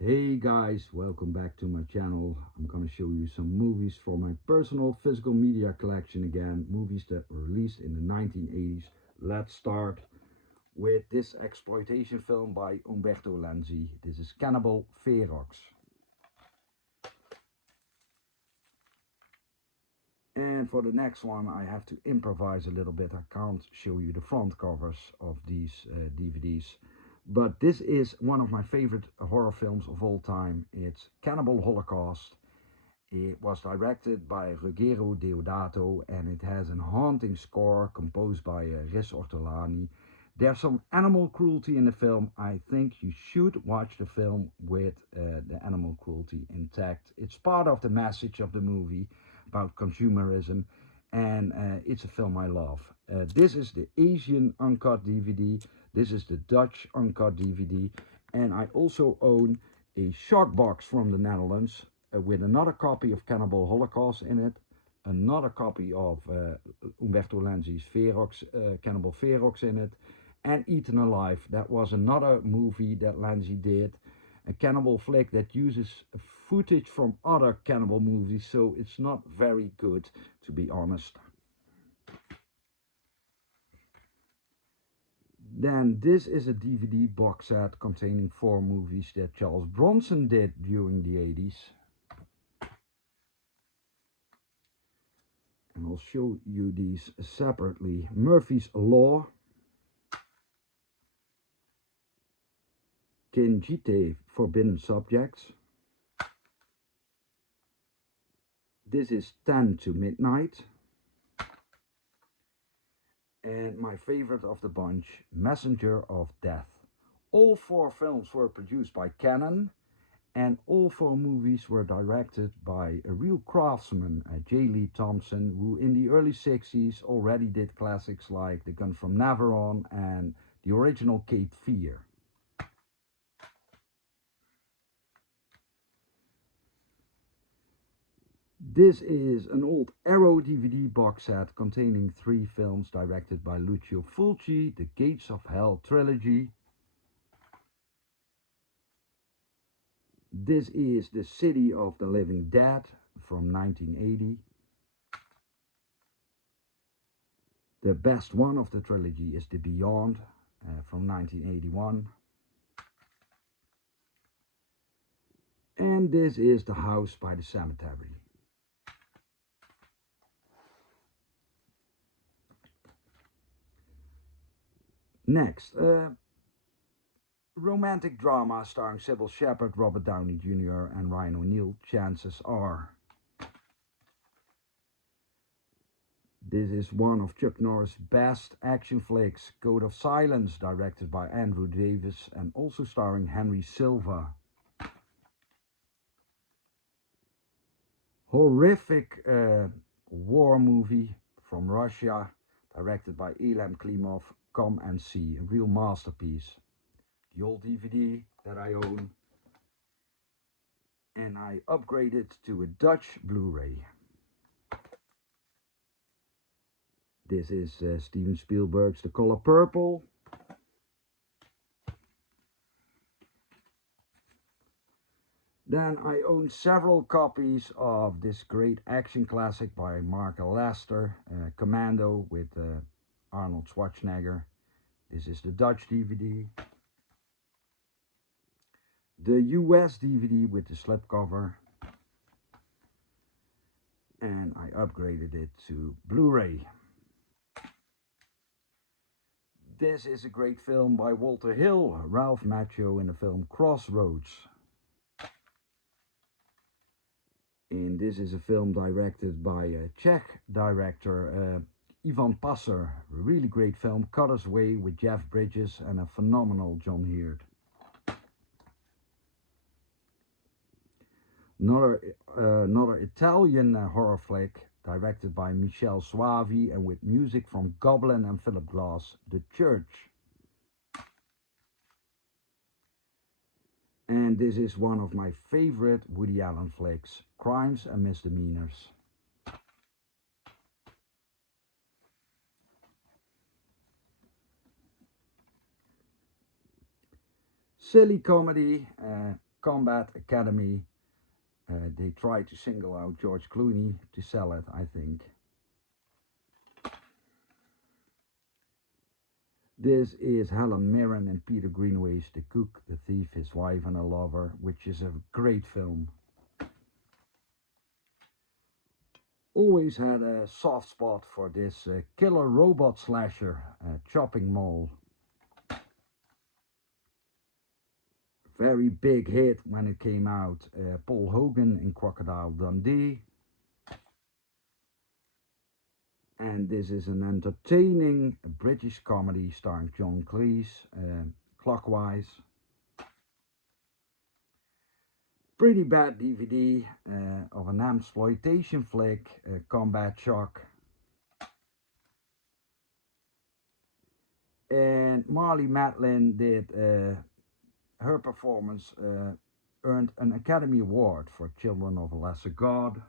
Hey guys, welcome back to my channel. I'm gonna show you some movies from my personal physical media collection again. Movies that were released in the 1980s. Let's start with this exploitation film by Umberto Lenzi. This is Cannibal Ferox. And for the next one I have to improvise a little bit. I can't show you the front covers of these DVDs. But this is one of my favorite horror films of all time. It's Cannibal Holocaust. It was directed by Ruggero Deodato and it has a haunting score composed by Riz Ortolani. There's some animal cruelty in the film. I think you should watch the film with the animal cruelty intact. It's part of the message of the movie about consumerism, and it's a film I love. This is the Asian uncut DVD. This is the Dutch uncut DVD, and I also own a shock box from the Netherlands with another copy of Cannibal Holocaust in it, another copy of Umberto Lenzi's Ferox, Cannibal Ferox in it, and Eaten Alive. That was another movie that Lenzi did, a cannibal flick that uses footage from other cannibal movies, so it's not very good, to be honest. Then this is a DVD box set containing 4 movies that Charles Bronson did during the 80s. And I'll show you these separately. Murphy's Law, Kinjite, Forbidden Subjects. This is 10 to Midnight. And my favorite of the bunch, Messenger of Death. All 4 films were produced by Canon, and all 4 movies were directed by a real craftsman, J. Lee Thompson, who in the early 60s already did classics like The Guns from Navarone and the original Cape Fear. This is an old Arrow DVD box set containing 3 films directed by Lucio Fulci, the Gates of Hell trilogy. This is The City of the Living Dead from 1980. The best one of the trilogy is The Beyond from 1981. And this is The House by the Cemetery. Next, romantic drama starring Sybil Shepherd, Robert Downey Jr. and Ryan O'Neal, Chances Are. This is one of Chuck Norris' best action flicks, Code of Silence, directed by Andrew Davis and also starring Henry Silva. Horrific war movie from Russia, directed by Ilham Klimov, Come and See, a real masterpiece. The old DVD that I own, and I upgraded to a Dutch Blu-ray. This is Steven Spielberg's The Color Purple. Then I own several copies of this great action classic by Mark Lester, Commando with Arnold Schwarzenegger. This is the Dutch DVD. The US DVD with the slipcover. And I upgraded it to Blu-ray. This is a great film by Walter Hill, Ralph Macchio in the film Crossroads. And this is a film directed by a Czech director, Ivan Passer. A really great film, Cutter's Way with Jeff Bridges and a phenomenal John Heard. Another Italian horror flick directed by Michele Soavi and with music from Goblin and Philip Glass, The Church. And this is one of my favorite Woody Allen flicks, Crimes and Misdemeanors. Silly comedy, Combat Academy. They tried to single out George Clooney to sell it, I think. This is Helen Mirren and Peter Greenaway's The Cook, the Thief, His Wife and a Lover, which is a great film. Always had a soft spot for this killer robot slasher, Chopping Mall. Very big hit when it came out. Paul Hogan in Crocodile Dundee. And this is an entertaining British comedy starring John Cleese, Clockwise. Pretty bad DVD of a naMploitation flick, Combat Shock. And Marlee Matlin did her performance earned an Academy Award for Children of a Lesser God.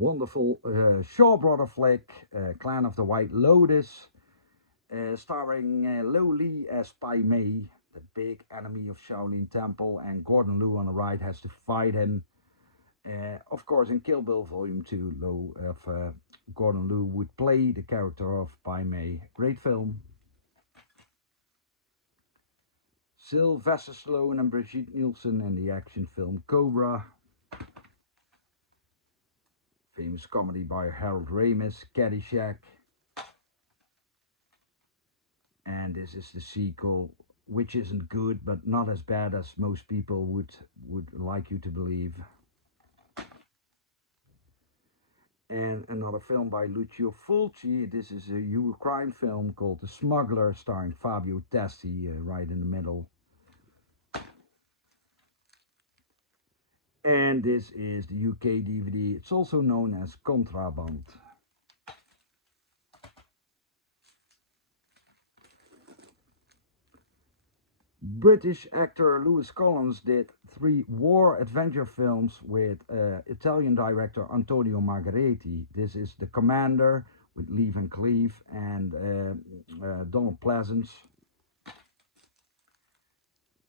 Wonderful Shaw Brother flick, Clan of the White Lotus, starring Lo Lee as Pai Mei, the big enemy of Shaolin Temple, and Gordon Liu on the right has to fight him. Of course, in Kill Bill Volume 2, Gordon Liu would play the character of Pai Mei. Great film. Sylvester Stallone and Brigitte Nielsen in the action film Cobra. Famous comedy by Harold Ramis, Caddyshack. And this is the sequel, which isn't good, but not as bad as most people would like you to believe. And another film by Lucio Fulci. This is a Euro-crime film called The Smuggler, starring Fabio Testi, right in the middle. And this is the UK DVD. It's also known as Contraband. British actor Lewis Collins did 3 war adventure films with Italian director Antonio Margheriti. This is The Commander with Lee Van Cleef and Donald Pleasence.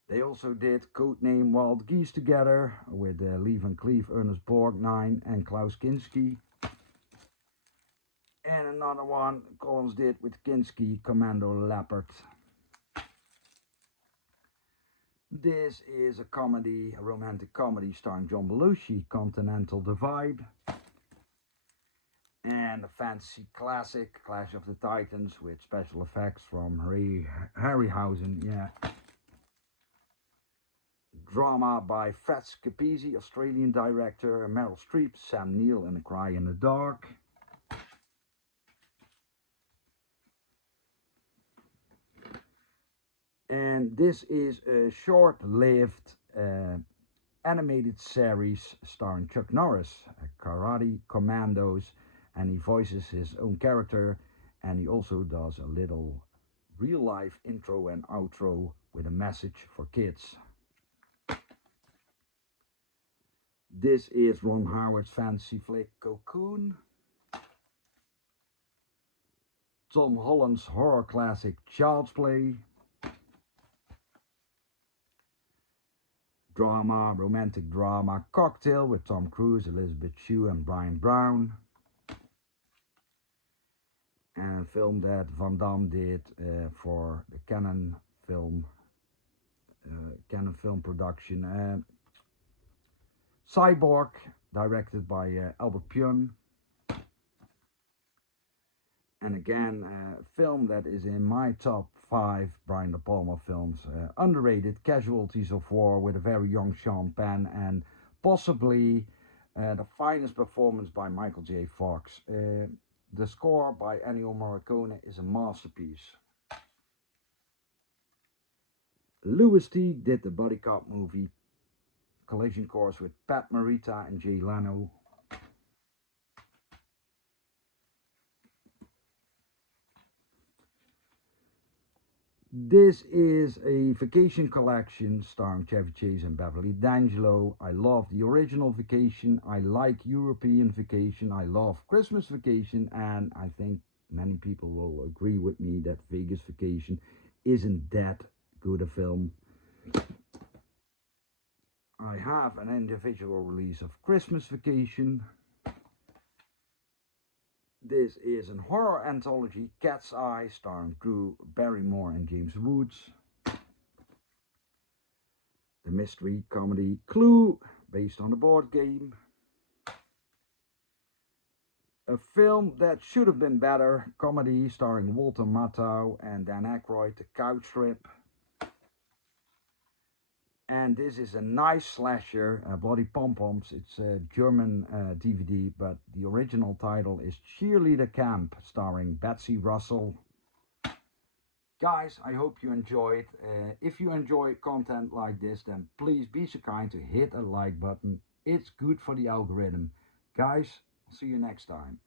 They also did Codename Wild Geese together with Lee Van Cleef, Ernest Borgnine and Klaus Kinski. And another one Collins did with Kinski, Commando Leopard. This is a comedy, a romantic comedy starring John Belushi, Continental Divide. And a fantasy classic, Clash of the Titans, with special effects from Harryhausen, yeah. Drama by Fred Capizzi, Australian director, Meryl Streep, Sam Neill in A Cry in the Dark. And this is a short-lived animated series starring Chuck Norris, Karate Commandos, and he voices his own character, and he also does a little real-life intro and outro with a message for kids. This is Ron Howard's fantasy flick Cocoon. Tom Holland's horror classic Child's Play. Drama, romantic drama Cocktail with Tom Cruise, Elizabeth Shue and Brian Brown. And a film that Van Damme did for the Canon film production. Cyborg, directed by Albert Pyun. And again, a film that is in my top 5 Brian De Palma films. Underrated, Casualties of War with a very young Sean Penn, and possibly the finest performance by Michael J. Fox. The score by Ennio Morricone is a masterpiece. Louis T. did the buddy cop movie Collision Course with Pat Morita and Jay Leno. This is a vacation collection starring Chevy Chase and Beverly D'Angelo. I love the original Vacation. I like European Vacation. I love Christmas Vacation. And I think many people will agree with me that Vegas Vacation isn't that good a film. I have an individual release of Christmas Vacation. This is a horror anthology, Cat's Eye, starring Drew Barrymore and James Woods. The mystery comedy Clue, based on the board game. A film that should have been better, comedy starring Walter Matthau and Dan Aykroyd, The Couch Trip. And this is a nice slasher, Bloody Pom-Poms. It's a German DVD, but the original title is Cheerleader Camp, starring Betsy Russell. Guys, I hope you enjoyed. If you enjoy content like this, then please be so kind to hit a like button. It's good for the algorithm. Guys, see you next time.